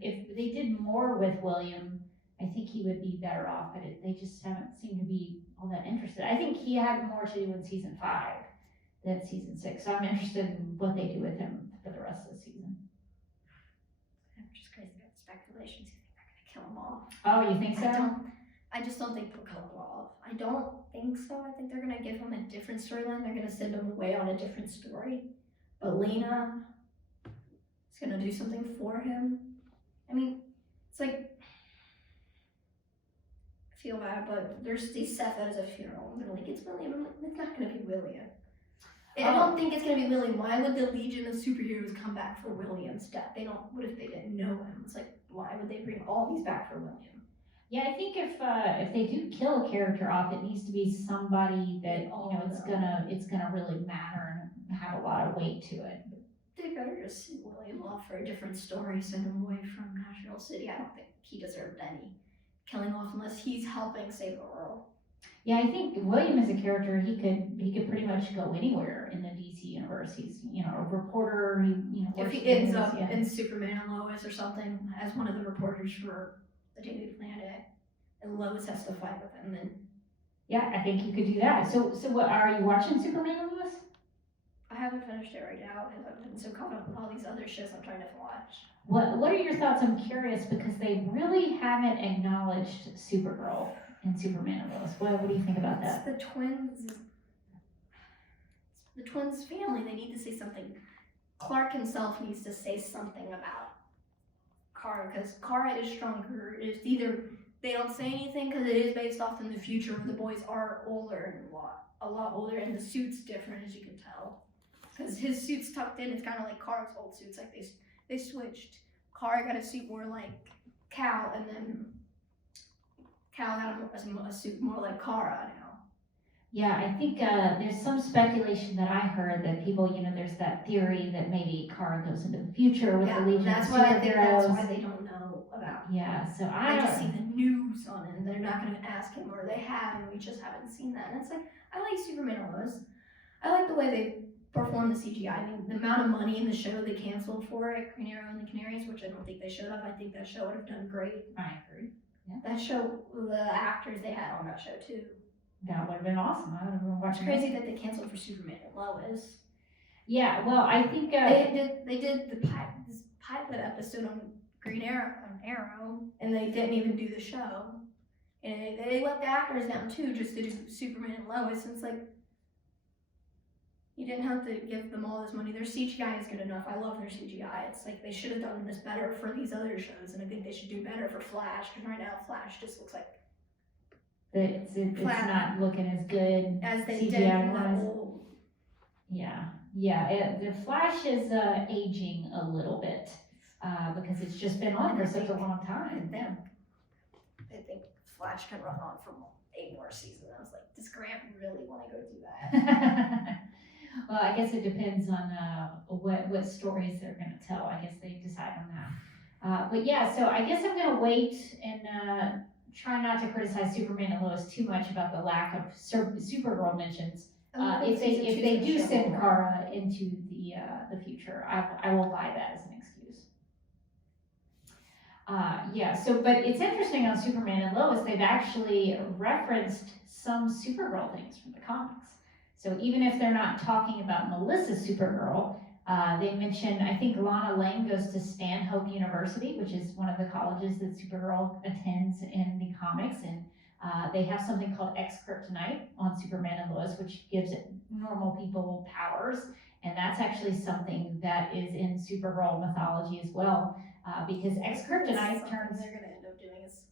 if they did more with William, I think he would be better off. But they just haven't seemed to be all that interested. I think he had more to do in season 5 than season 6. So I'm interested in what they do with him for the rest of the season. I'm just crazy about speculations. You think they're gonna kill him off? Oh, you think so? I just don't think they'll kill him off. I don't think so. I think they're gonna give him a different storyline. They're gonna send him away on a different story. But Lena is gonna do something for him. I mean, it's like, I feel bad, but there's these Seth at his funeral. And they're like, it's William. I'm like, it's not gonna be William. I don't think it's gonna be William. Why would the Legion of Superheroes come back for William's death? What if they didn't know him? It's like, why would they bring all these back for William? Yeah, I think if they do kill a character off, it needs to be somebody that it's gonna really matter and have a lot of weight to it. They better just send William off for a different story, send him away from National City. I don't think he deserved any killing off unless he's helping save the world. Yeah, I think William is a character. He could pretty much go anywhere in the DC universe. He's a reporter. If he ends up in Superman and Lois or something as one of the reporters for the Daily Planet, and Lois has to fight with him, then yeah, I think you could do that. So what are you watching Superman and Lois? I haven't finished it right now because I've been so caught up with all these other shows I'm trying to watch. What are your thoughts? I'm curious because they really haven't acknowledged Supergirl and Superman and Lois. What do you think about that? It's the twins' family. They need to say something. Clark himself needs to say something about Kara because Kara is stronger. It's either they don't say anything because it is based off in the future where the boys are older and a lot older, and the suit's different as you can tell. Because his suit's tucked in, it's kind of like Kara's old suits. Like they switched. Kara got a suit more like Cal, and then Cal got a suit more like Kara now. Yeah, I think there's some speculation that I heard that people, there's that theory that maybe Kara goes into the future with the Legion of Superheroes. I think that's why they don't know about. Yeah, so I just see the news on it, and they're not going to ask him, or they have, and we just haven't seen that. And it's like, I like Superman and Lois. I like the way they perform the CGI. I mean, the amount of money in the show they canceled for it, Green Arrow and the Canaries, which I don't think they should have. I think that show would have done great. I agree. Yeah. That show, the actors they had on that show too. That would have been awesome. I would have been watching. It's crazy that they canceled for Superman and Lois. Yeah, well, I think they did this pilot episode on Green Arrow, and they didn't even do the show. And they let the actors down too, just to do Superman and Lois. And it's like, you didn't have to give them all this money. Their CGI is good enough. I love their CGI. It's like they should have done this better for these other shows, and I think they should do better for Flash. Because right now, Flash just looks like it's not looking as good as they CGI did in the wise. old. Yeah. The Flash is aging a little bit because it's just been on for such a long time. I think Flash can run on for 8 more seasons. I was like, does Grant really want to go do that? Well, I guess it depends on what stories they're going to tell. I guess they decide on that. But yeah, so I guess I'm going to wait and try not to criticize Superman and Lois too much about the lack of Supergirl mentions. If they do send Kara into the future, I will buy that as an excuse. But it's interesting on Superman and Lois, they've actually referenced some Supergirl things from the comics. So even if they're not talking about Melissa's Supergirl, they mention, I think Lana Lang goes to Stanhope University, which is one of the colleges that Supergirl attends in the comics, and they have something called X-Kryptonite on Superman and Lois, which gives normal people powers, and that's actually something that is in Supergirl mythology as well, because X-Kryptonite turns... They're going to end up doing is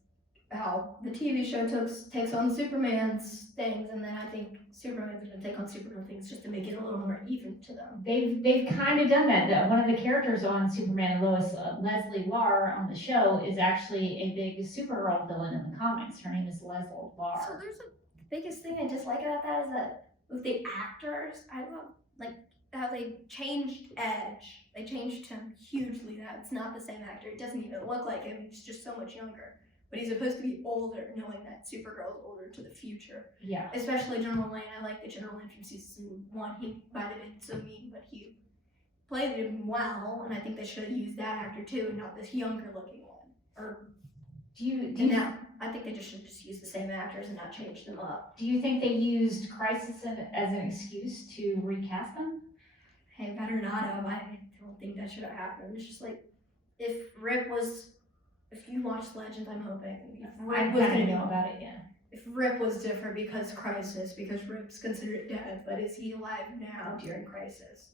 how the TV show takes on Superman's things, and then I think Superman's going to take on Supergirl things just to make it a little more even to them. They've kind of done that, though. One of the characters on Superman and Lois, Leslie Larr on the show, is actually a big Supergirl villain in the comics. Her name is Leslie Larr. So there's the biggest thing I dislike about that is that with the actors, I love like how they changed Edge. They changed him hugely. Now it's not the same actor. It doesn't even look like him. He's just so much younger. But he's supposed to be older, knowing that Supergirl's older to the future. Yeah. Especially General Lane. I like the General Lane from season 1. He might have been so mean, but he played him well, and I think they should have used that actor too, and not this younger looking one. I think they should just use the same actors and not change them up. Do you think they used Crisis as an excuse to recast them? Hey, better not have. I don't think that should have happened. It's just like if you watched Legends, I'm hoping. I kind of know about it, yeah. If Rip was different because Rip's considered dead, but is he alive now during Crisis?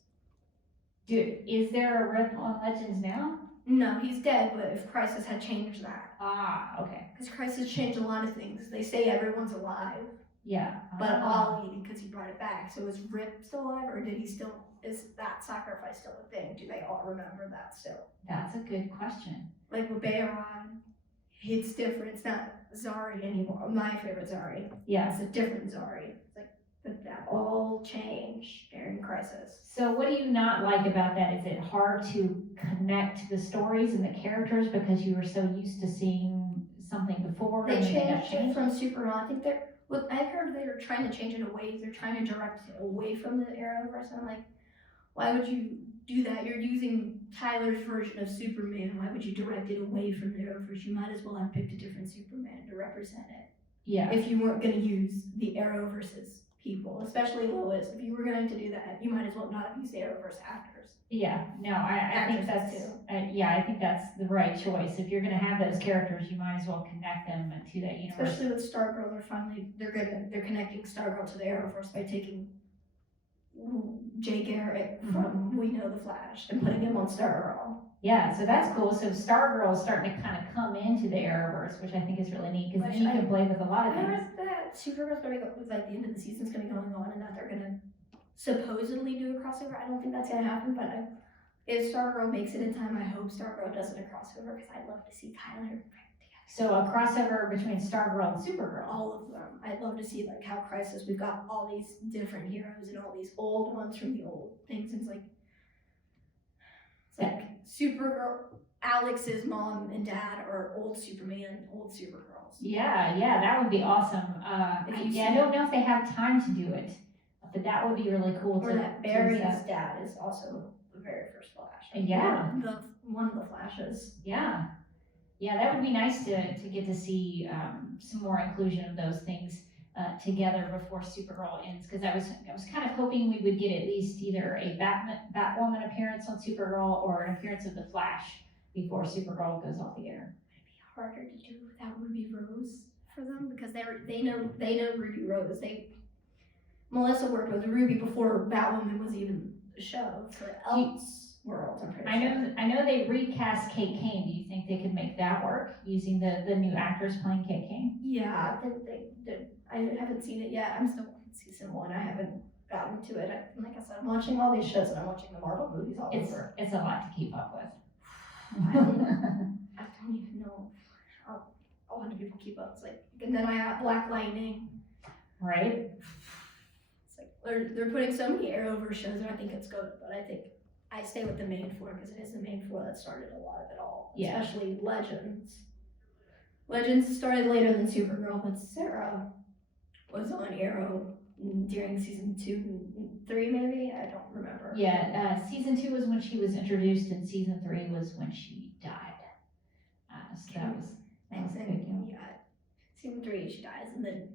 Dude, is there a Rip on Legends now? No, he's dead, but if Crisis had changed that. Ah, okay. Because Crisis changed a lot of things. They say everyone's alive. Yeah. But Ollie, because he brought it back. So is Rip still alive, or is that sacrifice still a thing? Do they all remember that still? That's a good question. Like with Bayron, it's different. It's not Zari anymore. My favorite Zari. Yeah. It's a different Zari. It's like, but that all changed during Crisis. So what do you not like about that? Is it hard to connect the stories and the characters because you were so used to seeing something before? They changed it from Superman. I think I heard they were trying to change it away. They're trying to direct it away from the Arrowverse. I'm like, why would you do that? You're using Tyler's version of Superman. Why would you direct it away from the Arrowverse? You might as well have picked a different Superman to represent it. Yeah. If you weren't going to use the Arrowverse's people, especially Lois, if you were going to do that, you might as well not have used the Arrowverse actors. Yeah, no, I think that's I think that's the right choice. If you're going to have those characters, you might as well connect them to that universe. Especially with Stargirl, they're connecting Stargirl to the Arrowverse by taking Jay Garrick from We Know the Flash and putting him on Stargirl. Yeah, so that's cool. So Stargirl is starting to kind of come into the Arrowverse, which I think is really neat because then you can play with a lot of I things. read that Supergirl's going to go, like the end of the season's going to be going on, and that they're going to supposedly do a crossover. I don't think that's going to happen, but if Stargirl makes it in time, I hope Stargirl does it a crossover because I'd love to see Tyler together. So a crossover between Stargirl and Supergirl. All of them. I'd love to see like how Crisis. We've got all these different heroes and all these old ones from the old things. It's like Supergirl. Alex's mom and dad are old Superman, old Supergirls. Yeah, that would be awesome. I don't know if they have time to do it, but that would be really cool. Or that Barry's dad is also the very first Flash. Yeah. One of the Flashes. Yeah, that would be nice to get to see some more inclusion of those things together before Supergirl ends. Because I was kind of hoping we would get at least either a Batwoman appearance on Supergirl or an appearance of the Flash before Supergirl goes off the air. It'd be harder to do without Ruby Rose for them because they know Ruby Rose. Melissa worked with Ruby before Batwoman was even a show for Elseworlds. I'm pretty sure. I know they recast Kate Kane. Do you think they could make that work using the new actors playing Kate Kane? Yeah, I haven't seen it yet. I'm still on season 1. I haven't gotten to it. Like I said, I'm watching all these shows and I'm watching the Marvel movies all over. It's a lot to keep up with. I don't even know how a lot of people keep up. It's like, and then I have Black Lightning. Right. It's like, they're putting so many Arrowverse shows, and I think it's good. But I think I stay with the main four because it is the main four that started a lot of it all. Yeah. Especially Legends. Legends started later than Supergirl, but Sarah was on Arrow during season 2 and 3, maybe? I don't remember. Yeah, season 2 was when she was introduced, and season 3 was when she died. So that was a big deal. Yeah, season 3 she dies, and then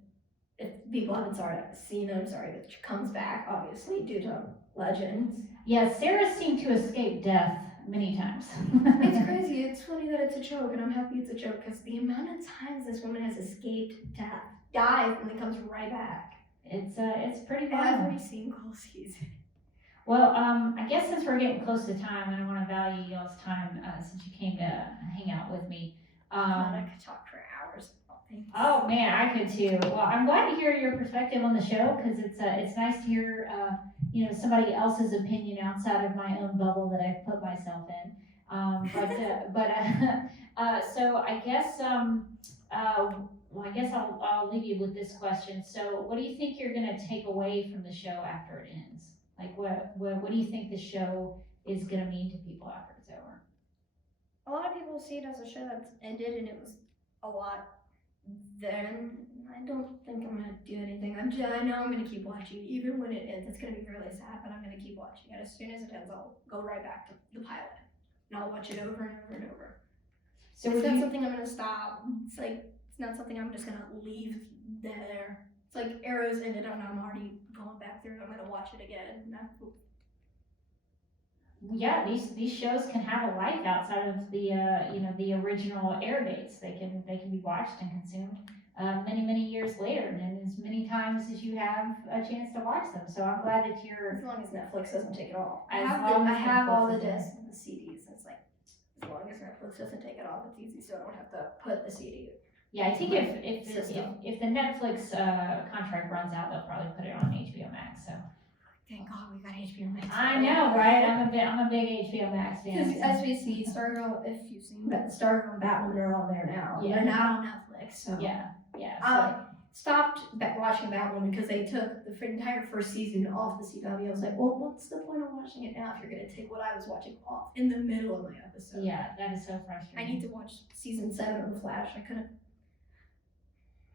if people haven't seen it, I'm sorry, but she comes back, obviously, due to Legends. Yeah, Sarah seemed to escape death many times. It's crazy. It's funny that it's a joke, and I'm happy it's a joke because the amount of times this woman has escaped death, dies, and then comes right back. It's pretty violent. Every single season. Well, I guess since we're getting close to time, and I want to value y'all's time since you came to hang out with me. I could talk for hours about things. Oh man, I could too. Well, I'm glad to hear your perspective on the show because it's nice to hear somebody else's opinion outside of my own bubble that I've put myself in. So I guess I guess I'll leave you with this question. So what do you think you're gonna take away from the show after it ends? Like what do you think the show is gonna mean to people after it's over? A lot of people see it as a show that's ended, and it was a lot then. I don't think I'm gonna do anything. I know I'm gonna keep watching. Even when it ends, it's gonna be really sad, but I'm gonna keep watching it. As soon as it ends, I'll go right back to the pilot, and I'll watch it over and over and over. So it's not something I'm gonna stop. It's not something I'm just gonna leave there. It's like Arrow's ended, and I'm already going back through it. I'm gonna watch it again. Yeah, these shows can have a life outside of the original air dates. They can be watched and consumed many years later, and as many times as you have a chance to watch them. So I'm glad that you're. As long as Netflix doesn't take it off. I Netflix have all the doesn't. discs and the CDs. And it's like as long as Netflix doesn't take it off, it's easy, so I don't have to put the CD. Yeah, I think if the Netflix contract runs out, they'll probably put it on HBO Max. So. Thank God we got HBO Max. I know, right? I'm a big HBO Max fan. As we see, Stargirl, if you've seen Stargirl and Batwoman are on there now. Yeah. They're not on Netflix. So Yeah. I stopped watching Batwoman because they took the entire first season off the CW. I was like, well, what's the point of watching it now if you're going to take what I was watching off in the middle of my episode? Yeah, that is so frustrating. I need to watch season 7 of The Flash. I couldn't.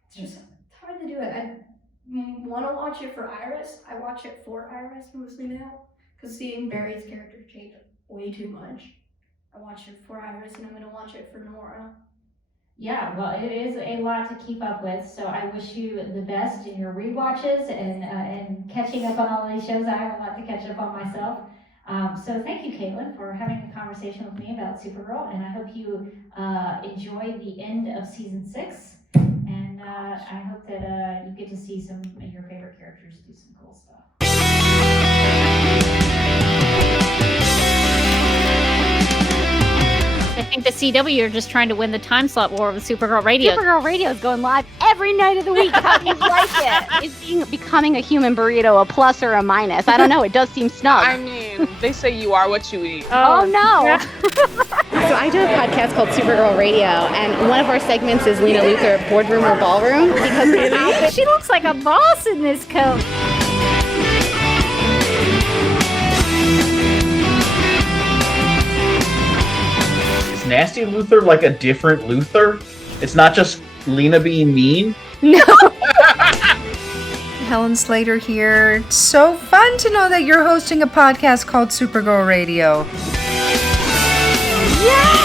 It's just hard to do it. I want to watch it for Iris. I watch it for Iris mostly now because seeing Barry's character change way too much. I watch it for Iris, and I'm going to watch it for Nora. Yeah, well, it is a lot to keep up with, so I wish you the best in your rewatches and catching up on all these shows. I have a lot to catch up on myself. So thank you, Caitlin, for having a conversation with me about Supergirl, and I hope you enjoy the end of season 6, and I hope that you get to see some of your favorite characters do some cool stuff. I think the CW are just trying to win the time slot war with Supergirl Radio. Supergirl Radio is going live every night of the week. How do you like it? Is becoming a human burrito a plus or a minus? I don't know. It does seem snug. I mean, they say you are what you eat. Oh no. So I do a podcast called Supergirl Radio, and one of our segments is Lena Luthor, Boardroom or Ballroom, because She looks like a boss in this coat. Is Nasty Luthor like a different Luthor? It's not just Lena being mean? no. Helen Slater here. It's so fun to know that you're hosting a podcast called Supergirl Radio. Yeah!